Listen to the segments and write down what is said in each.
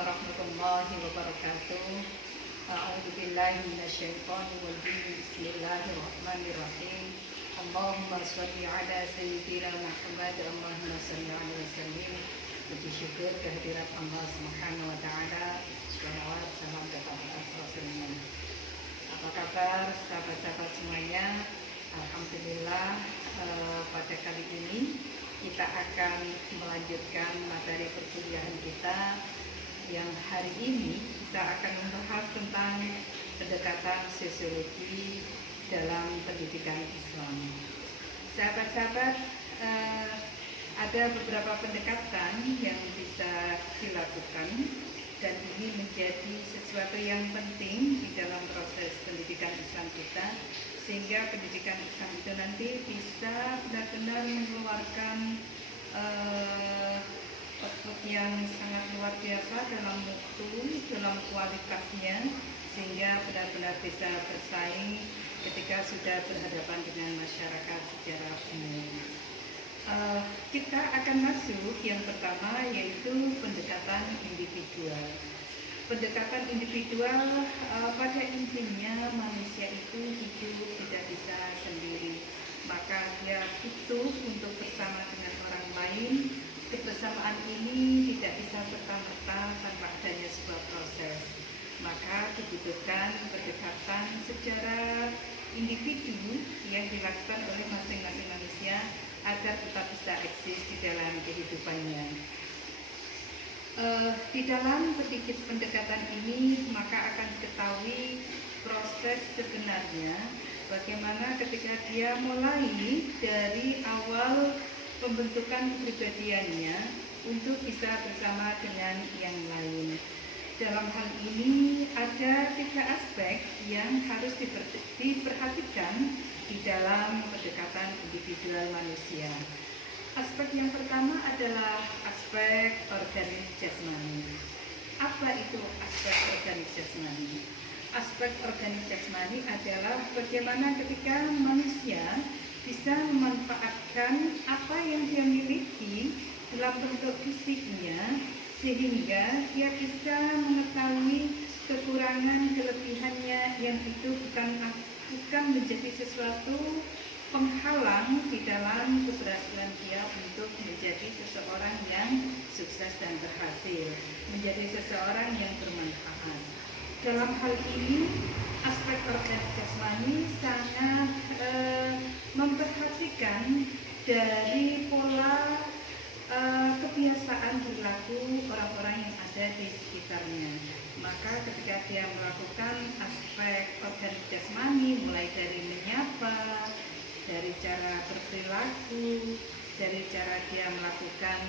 warahmatullahi wabarakatuh. A'udzubillahi minasyaitonir rajim. Bismillahirrahmanirrahim. Allahumma shalli ala sayyidina Muhammad. Allahumma shalli ala wasallim. Puji syukur kehadirat Allah Subhanahu wa taala. Shalawat salam kepada Rasulullah. Apa kabar sahabat-sahabat semuanya? Alhamdulillah, pada kali ini kita akan melanjutkan materi perkuliahan kita yang hari ini kita akan membahas tentang pendekatan sosiologi dalam pendidikan Islam. Sahabat-sahabat, ada beberapa pendekatan yang bisa dilakukan dan ini menjadi sesuatu yang penting di dalam proses pendidikan Islam kita, sehingga pendidikan Islam itu nanti bisa benar-benar mengeluarkan output yang sangat luar biasa dalam mutu, dalam kualitasnya, sehingga benar-benar bisa bersaing ketika sudah berhadapan dengan masyarakat secara umum. Kita akan masuk yang pertama, yaitu pendekatan individual. Pendekatan individual, pada intinya manusia itu hidup tidak bisa sendiri, maka dia butuh untuk bersama dengan orang lain. Kebersamaan ini tidak bisa serta-merta tanpa adanya sebuah proses, maka dibutuhkan pendekatan secara individu yang dilakukan oleh masing-masing manusia agar tetap bisa eksis di dalam kehidupannya. Di dalam sedikit pendekatan ini maka akan diketahui proses sebenarnya bagaimana ketika dia mulai dari awal pembentukan kepribadiannya untuk bisa bersama dengan yang lain. Dalam hal ini ada 3 aspek yang harus diperhatikan di dalam pendekatan individual manusia. Aspek yang pertama adalah aspek organik jasmani. Apa itu aspek organik jasmani? Aspek organik jasmani adalah bagaimana ketika manusia bisa memanfaatkan apa yang dia miliki dalam bentuk fisiknya, sehingga dia bisa mengetahui kekurangan kelebihannya yang itu bukan menjadi sesuatu penghalang di dalam keberhasilan dia untuk menjadi seseorang yang sukses dan berhasil, menjadi seseorang yang bermanfaat. Dalam hal ini, aspek organik jasmani sangat memperhatikan dari pola kebiasaan perilaku orang-orang yang ada di sekitarnya. Maka ketika dia melakukan aspek organik jasmani, mulai dari menyapa, dari cara berperilaku, dari cara dia melakukan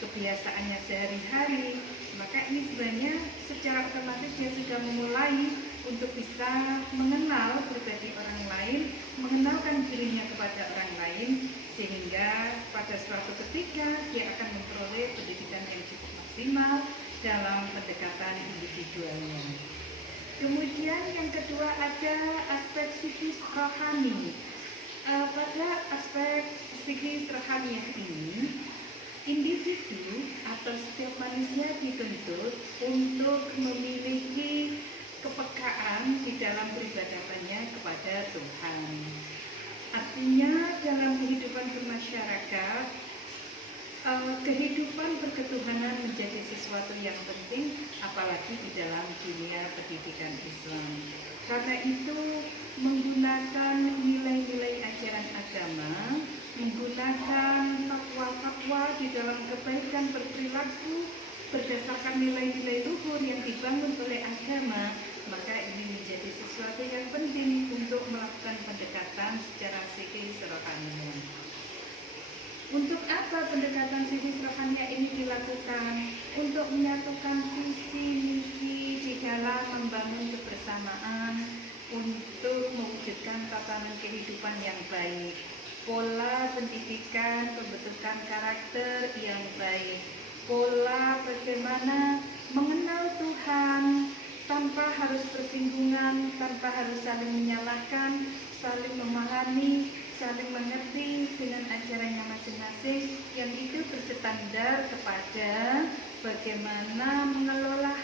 kebiasaannya sehari-hari, maka ini sebenarnya secara otomatis dia sudah memulai untuk bisa mengenal pribadi orang lain, mengenalkan dirinya kepada orang lain, sehingga pada suatu ketika dia akan memperoleh pendidikan yang cukup maksimal dalam pendekatan individualnya. Kemudian yang kedua ada aspek psikis rohani. Pada aspek psikis rohani ini, individu atau setiap manusia dituntut untuk memiliki kepekaan di dalam peribadatannya kepada Tuhan. Artinya dalam kehidupan bermasyarakat, kehidupan berketuhanan menjadi sesuatu yang penting, apalagi di dalam dunia pendidikan Islam. Karena itu menggunakan nilai-nilai ajaran agama, menggunakan fatwa-fatwa di dalam kebaikan berperilaku berdasarkan nilai-nilai luhur yang dibangun oleh agama, maka ini menjadi sesuatu yang penting untuk melakukan pendekatan secara psikis rohania. Untuk apa pendekatan psikis rohania ini dilakukan? Untuk menyatukan visi misi di dalam membangun kebersamaan, untuk mewujudkan tatanan kehidupan yang baik, pola pendidikan, pembentukan karakter yang baik, pola bagaimana mengenal Tuhan tanpa harus bersinggungan, tanpa harus saling menyalahkan, saling memahami, saling mengerti dengan ajarannya masing-masing, yang itu bersandar kepada bagaimana mengelola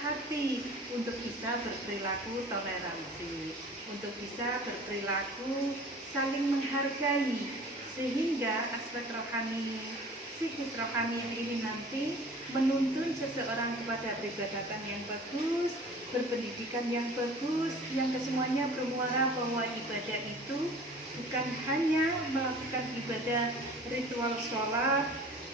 toleransi, untuk bisa berperilaku toleransi, untuk bisa berperilaku saling menghargai, sehingga aspek rohani, psikis rohani yang ini nanti menuntun seseorang kepada peribadatan yang bagus, berpendidikan yang bagus, yang kesemuanya bermuara bahwa ibadah itu bukan hanya melakukan ibadah ritual sholat,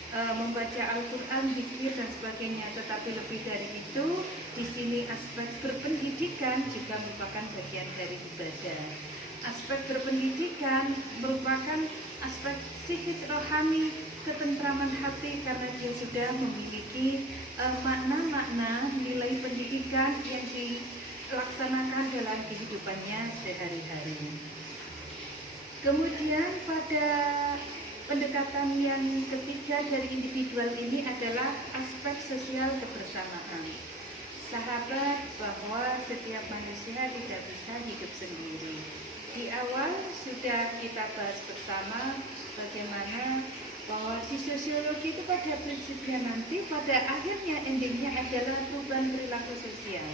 membaca Al-Quran, zikir dan sebagainya, tetapi lebih dari itu, di sini aspek berpendidikan juga merupakan bagian dari ibadah. Aspek berpendidikan merupakan aspek psikis rohani, ketentraman hati karena dia sudah memiliki makna-makna nilai pendidikan yang dilaksanakan dalam kehidupannya sehari-hari. Kemudian pada pendekatan yang ketiga dari individual ini adalah aspek sosial kebersamaan. Sahabat, bahwa setiap manusia tidak bisa hidup sendiri. Di awal sudah kita bahas bersama bagaimana bahwa di sosiologi itu pada prinsipnya nanti pada akhirnya endingnya adalah perubahan perilaku sosial.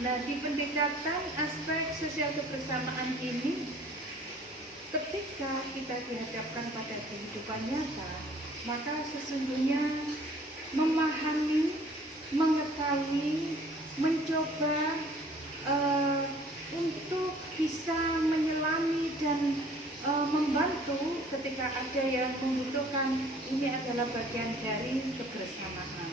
Nah, di pendekatan aspek sosial kebersamaan ini, ketika kita dihadapkan pada kehidupan nyata, maka sesungguhnya memahami, mengetahui, mencoba untuk bisa menyelami dan membantu ketika ada yang membutuhkan, ini adalah bagian dari kebersamaan.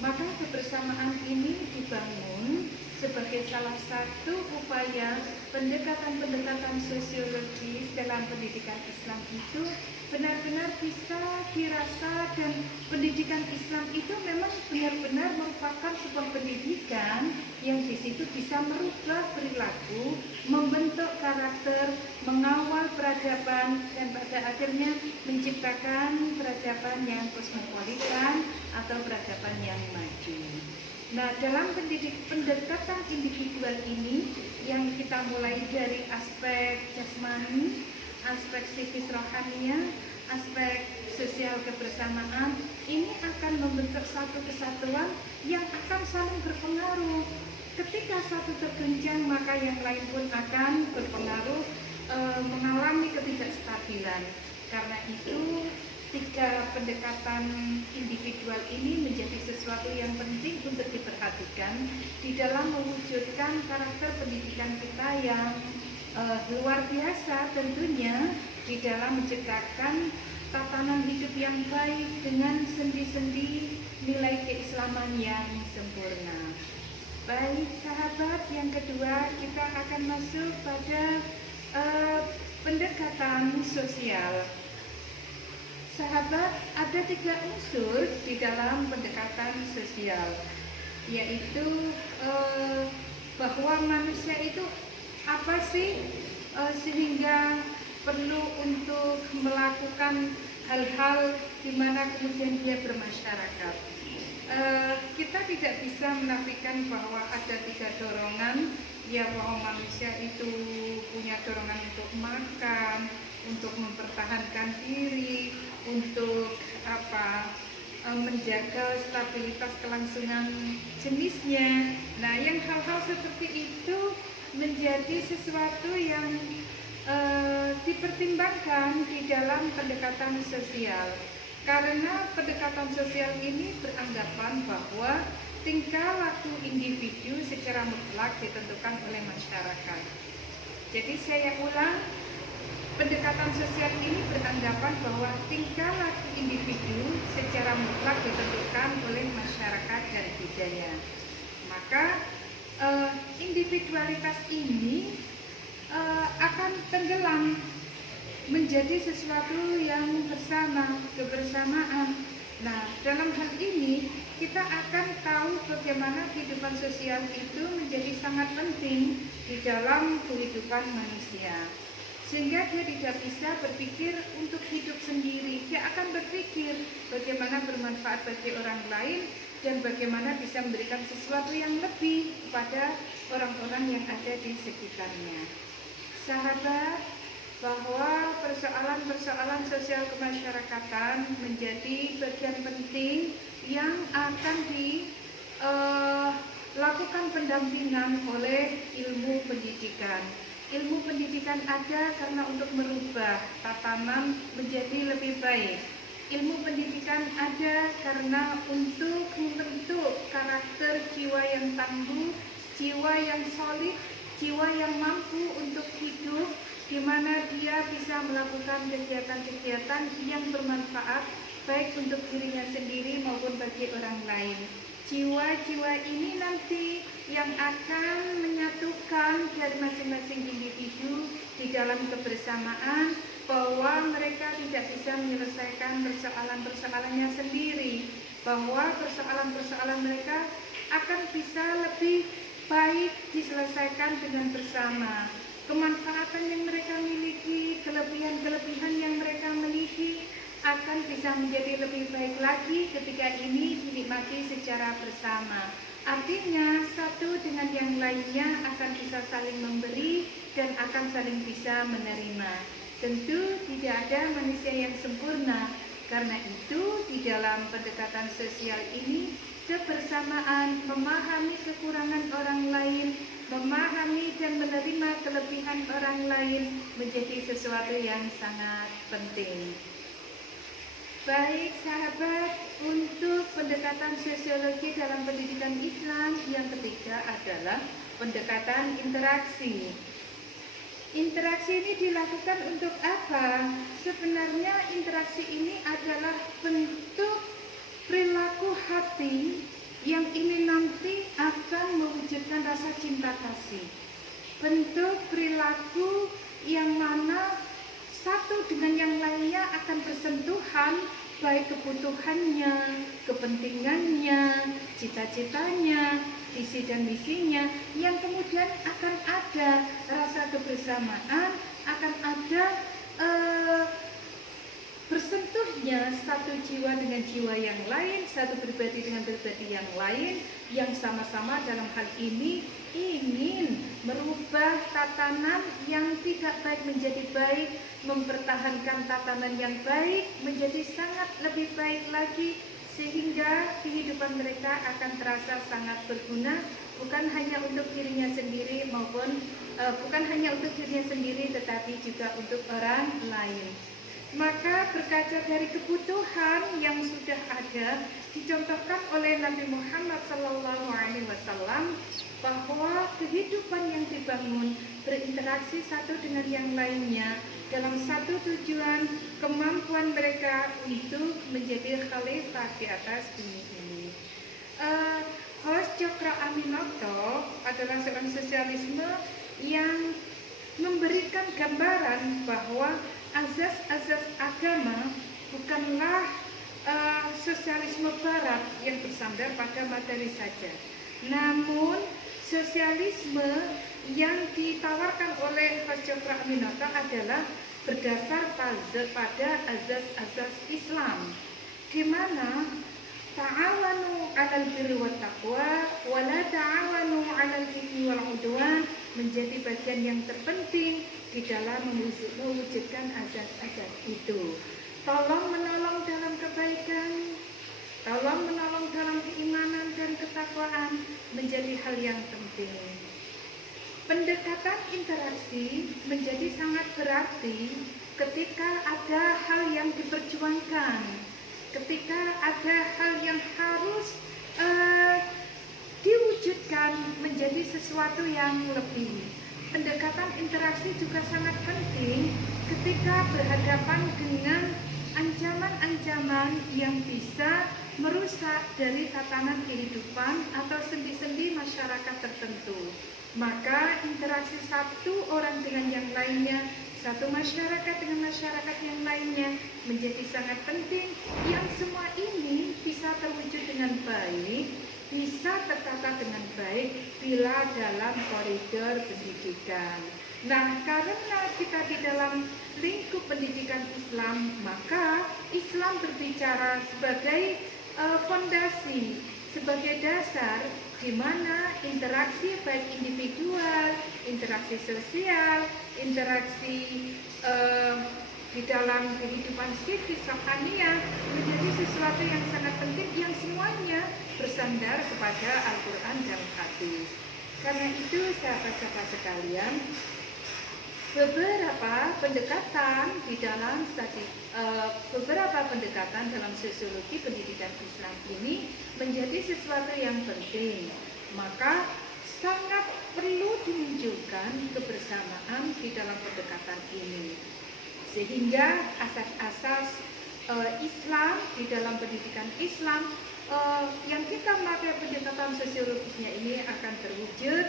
Maka kebersamaan ini dibangun sebagai salah satu upaya pendekatan-pendekatan sosiologis dalam pendidikan Islam itu benar-benar bisa dirasa, dan pendidikan Islam itu memang benar-benar merupakan sebuah pendidikan yang di situ bisa merubah perilaku, membentuk karakter, mengawal peradaban, dan pada akhirnya menciptakan peradaban yang kosmopolitan atau peradaban yang maju. Nah, dalam pendekatan individual ini yang kita mulai dari aspek jasmani, aspek psikis rohaninya, aspek sosial kebersamaan, ini akan membentuk satu kesatuan yang akan saling berpengaruh. Ketika satu tergoncang, maka yang lain pun akan berpengaruh, mengalami ketidakstabilan. Karena itu, tiga pendekatan individual ini menjadi sesuatu yang penting untuk diperhatikan di dalam mewujudkan karakter pendidikan kita yang luar biasa, tentunya di dalam menciptakan tatanan hidup yang baik dengan sendi-sendi nilai keislaman yang sempurna. Baik sahabat, yang kedua kita akan masuk pada pendekatan sosial. Sahabat, ada tiga unsur di dalam pendekatan sosial, yaitu bahwa manusia itu apa sih sehingga perlu untuk melakukan hal-hal di mana kemudian dia bermasyarakat. Kita tidak bisa menafikan bahwa ada tiga dorongan, ya, bahwa manusia itu punya dorongan untuk makan, untuk mempertahankan diri, untuk menjaga stabilitas kelangsungan jenisnya. Nah, yang hal-hal seperti itu menjadi sesuatu yang dipertimbangkan di dalam pendekatan sosial, karena pendekatan sosial ini beranggapan bahwa tingkah laku individu secara mutlak ditentukan oleh masyarakat. Jadi saya ulang, pendekatan sosial ini beranggapan bahwa tingkah laku individu secara mutlak ditentukan oleh masyarakat dan budaya. Maka individualitas ini akan tenggelam menjadi sesuatu yang bersama, kebersamaan. Nah, dalam hal ini kita akan tahu bagaimana kehidupan sosial itu menjadi sangat penting di dalam kehidupan manusia. Sehingga dia tidak bisa berpikir untuk hidup sendiri. Dia akan berpikir bagaimana bermanfaat bagi orang lain dan bagaimana bisa memberikan sesuatu yang lebih kepada orang-orang yang ada di sekitarnya. Sahabat, bahwa persoalan-persoalan sosial kemasyarakatan menjadi bagian penting yang akan dilakukan dilakukan pendampingan oleh ilmu pendidikan. Ilmu pendidikan ada karena untuk merubah tatanan menjadi lebih baik. Ilmu pendidikan ada karena untuk membentuk karakter jiwa yang tangguh, jiwa yang solid, jiwa yang mampu untuk hidup, di mana dia bisa melakukan kegiatan-kegiatan yang bermanfaat baik untuk dirinya sendiri maupun bagi orang lain. Jiwa-jiwa ini nanti yang akan menyatukan dari masing-masing individu di dalam kebersamaan, bahwa mereka tidak bisa menyelesaikan persoalan-persoalannya sendiri, bahwa persoalan-persoalan mereka akan bisa lebih baik diselesaikan dengan bersama. Kemanfaatan yang mereka miliki, kelebihan-kelebihan yang mereka miliki akan bisa menjadi lebih baik lagi ketika ini dinikmati secara bersama. Artinya satu dengan yang lainnya akan bisa saling memberi dan akan saling bisa menerima. Tentu tidak ada manusia yang sempurna, karena itu di dalam pendekatan sosial ini kebersamaan, memahami kekurangan orang lain, memahami dan menerima kelebihan orang lain menjadi sesuatu yang sangat penting. Baik sahabat, untuk pendekatan sosiologi dalam pendidikan Islam yang ketiga adalah pendekatan interaksi. Interaksi ini dilakukan untuk apa? Sebenarnya interaksi ini adalah bentuk perilaku hati yang ini nanti akan mewujudkan rasa cinta kasih. Bentuk perilaku yang mana satu dengan yang lainnya akan bersentuhan, baik kebutuhannya, kepentingannya, cita-citanya, visi dan misinya, yang kemudian akan ada rasa kebersamaan, akan ada bersentuhnya satu jiwa dengan jiwa yang lain, satu pribadi dengan pribadi yang lain, yang sama-sama dalam hal ini ingin merubah tatanan yang tidak baik menjadi baik, mempertahankan tatanan yang baik menjadi sangat lebih baik lagi, sehingga kehidupan mereka akan terasa sangat berguna, bukan hanya untuk dirinya sendiri maupun bukan hanya untuk dirinya sendiri, tetapi juga untuk orang lain. Maka berkaca dari kebutuhan yang sudah ada, dicontohkan oleh Nabi Muhammad SAW bahwa kehidupan yang dibangun berinteraksi satu dengan yang lainnya dalam satu tujuan, kemampuan mereka untuk menjadi khalifah di atas bumi ini. Host Cokro Aminoto adalah seorang sosialisme yang memberikan gambaran bahwa azas-azas agama bukanlah sosialisme barat yang bersandar pada materi saja, namun sosialisme yang ditawarkan oleh Host Cokro Aminoto adalah berdasar pada azas-azas Islam, di mana ta'awanu 'alal birri wat taqwa wa la ta'awanu 'alal itsmi wal 'udwan menjadi bagian yang terpenting di dalam mewujudkan azas-azas itu. Tolong menolong dalam kebaikan, tolong menolong dalam keimanan dan ketakwaan menjadi hal yang penting. Pendekatan interaksi menjadi sangat berarti ketika ada hal yang diperjuangkan, ketika ada hal yang harus diwujudkan menjadi sesuatu yang lebih. Pendekatan interaksi juga sangat penting ketika berhadapan dengan ancaman-ancaman yang bisa merusak dari tatanan kehidupan atau sendi-sendi masyarakat tertentu. Maka interaksi satu orang dengan yang lainnya, satu masyarakat dengan masyarakat yang lainnya menjadi sangat penting, yang semua ini bisa terwujud dengan baik, bisa tertata dengan baik bila dalam koridor pendidikan. Nah, karena kita di dalam lingkup pendidikan Islam, maka Islam berbicara sebagai fondasi, sebagai dasar di mana interaksi baik individual, interaksi sosial, interaksi di dalam kehidupan psikis rohania menjadi sesuatu yang sangat penting yang semuanya bersandar kepada Al-Quran dan hadis. Karena itu sahabat-sahabat sekalian, beberapa pendekatan dalam sosiologi pendidikan Islam ini menjadi sesuatu yang penting. Maka sangat perlu dimunculkan kebersamaan di dalam pendekatan ini, sehingga asas-asas Islam di dalam pendidikan Islam yang kita memakai pendekatan sosiologisnya ini akan terwujud.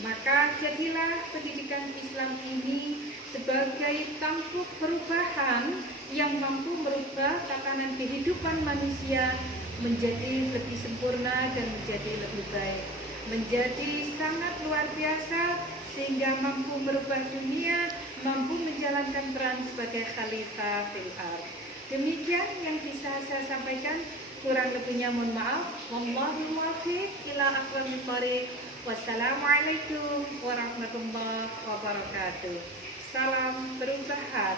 Maka jadilah pendidikan Islam ini sebagai tampuk perubahan yang mampu merubah tatanan kehidupan manusia menjadi lebih sempurna dan menjadi lebih baik, menjadi sangat luar biasa, sehingga mampu merubah dunia, mampu menjalankan peran sebagai khalifah fil ardh. Demikian yang bisa saya sampaikan, kurang lebihnya mohon maaf. Wallahul muwaffiq ila aqwamit thoriq. Wassalamualaikum warahmatullahi wabarakatuh. Salam perubahan.